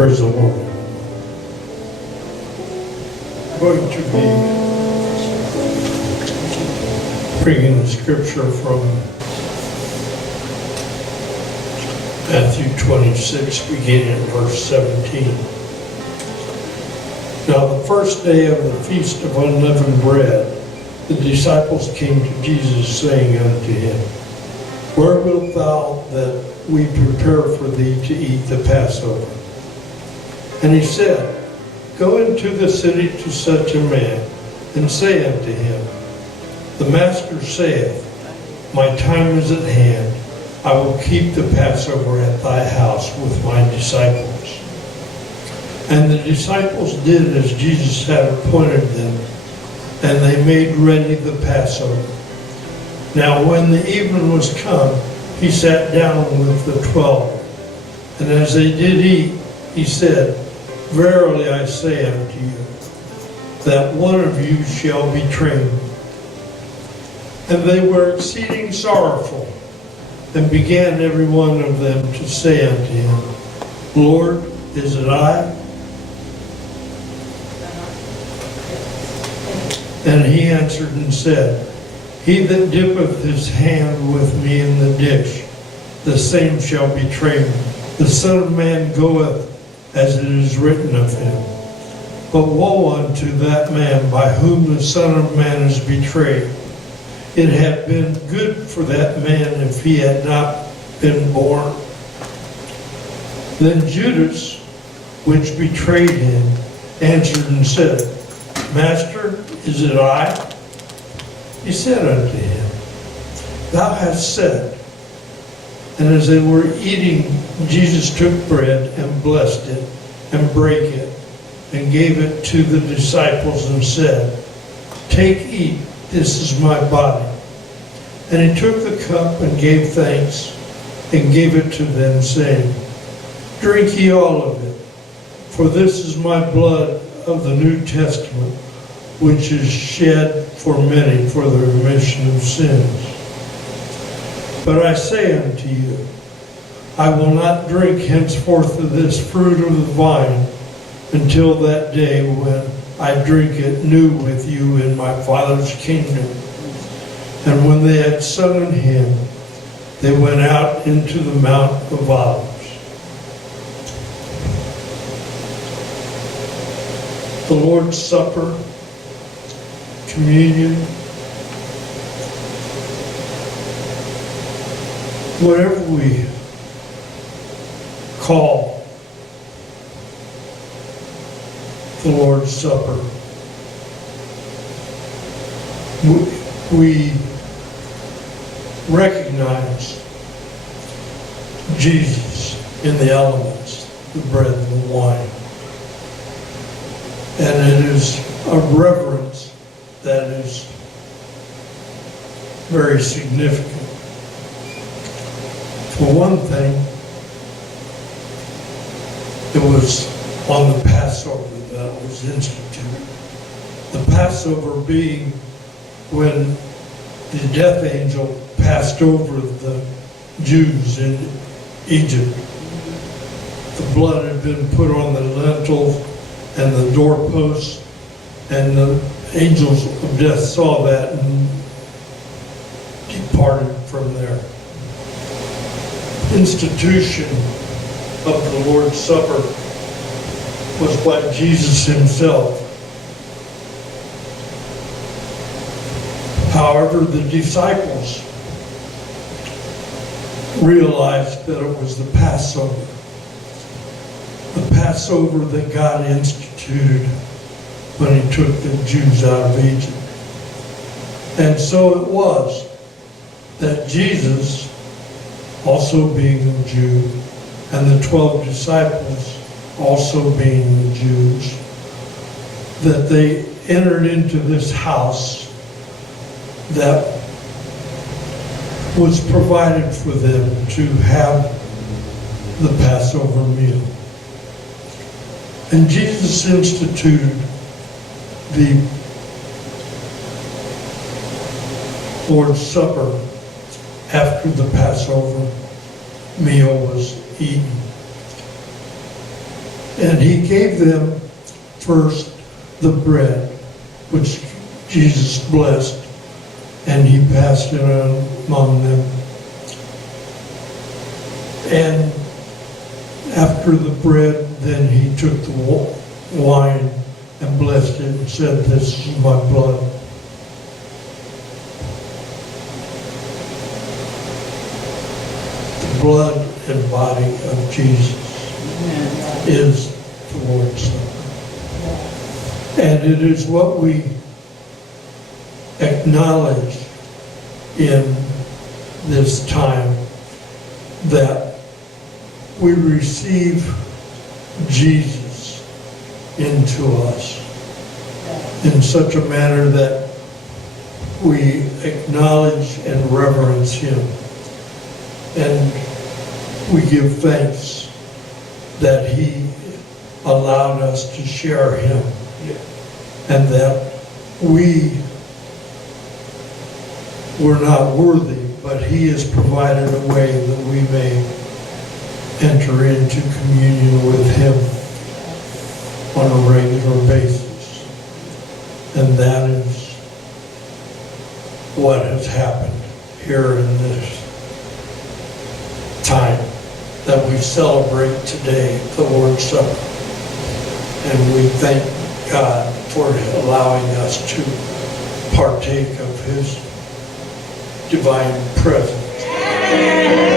Praise the Lord. I'm going to be bringing the scripture from Matthew 26, beginning in verse 17. Now the first day of the feast of unleavened bread, the disciples came to Jesus, saying unto him, Where wilt thou that we prepare for thee to eat the Passover? And he said, Go into the city to such a man, and say unto him, The Master saith, My time is at hand. I will keep the Passover at thy house with my disciples. And the disciples did as Jesus had appointed them, and they made ready the Passover. Now when the evening was come, he sat down with the 12. And as they did eat, he said, Verily I say unto you, that one of you shall betray me. And they were exceeding sorrowful, and began every one of them to say unto him, Lord, is it I? And he answered and said, He that dippeth his hand with me in the dish, the same shall betray me. The Son of Man goeth as it is written of him. But woe unto that man by whom the Son of Man is betrayed. It had been good for that man if he had not been born. Then Judas, which betrayed him, answered and said, Master, is it I? He said unto him, Thou hast said. And as they were eating, Jesus took bread and blessed it, and brake it, and gave it to the disciples, and said, Take, eat, this is my body. And he took the cup and gave thanks, and gave it to them, saying, Drink ye all of it, for this is my blood of the New Testament, which is shed for many for the remission of sins. But I say unto you, I will not drink henceforth of this fruit of the vine until that day when I drink it new with you in my Father's kingdom. And when they had sung an hymn, they went out into the Mount of Olives. The Lord's Supper, communion, whatever we call the Lord's Supper, we recognize Jesus in the elements, the bread and the wine. And it is a reverence that is very significant. For one thing, it was on the Passover that it was instituted. The Passover being when the death angel passed over the Jews in Egypt. The blood had been put on the lintel and the doorposts, and the angels of death saw that and departed from there. Institution of the Lord's Supper was by Jesus himself. However, the disciples realized that it was the Passover. The Passover that God instituted when he took the Jews out of Egypt. And so it was that Jesus, also being a Jew, and the 12 disciples, also being the Jews, that they entered into this house that was provided for them to have the Passover meal. And Jesus instituted the Lord's Supper after the Passover meal was eaten. And he gave them first the bread, which Jesus blessed, and he passed it on among them. And after the bread, then he took the wine and blessed it and said, "This is my blood." The blood and body of Jesus is the Lord's Supper. And it is what we acknowledge in this time, that we receive Jesus into us in such a manner that we acknowledge and reverence him. And we give thanks that he allowed us to share him, and that we were not worthy, but he has provided a way that we may enter into communion with him on a regular basis. And that is what has happened here in this time that we celebrate today, the Lord's Supper. And we thank God for allowing us to partake of his divine presence.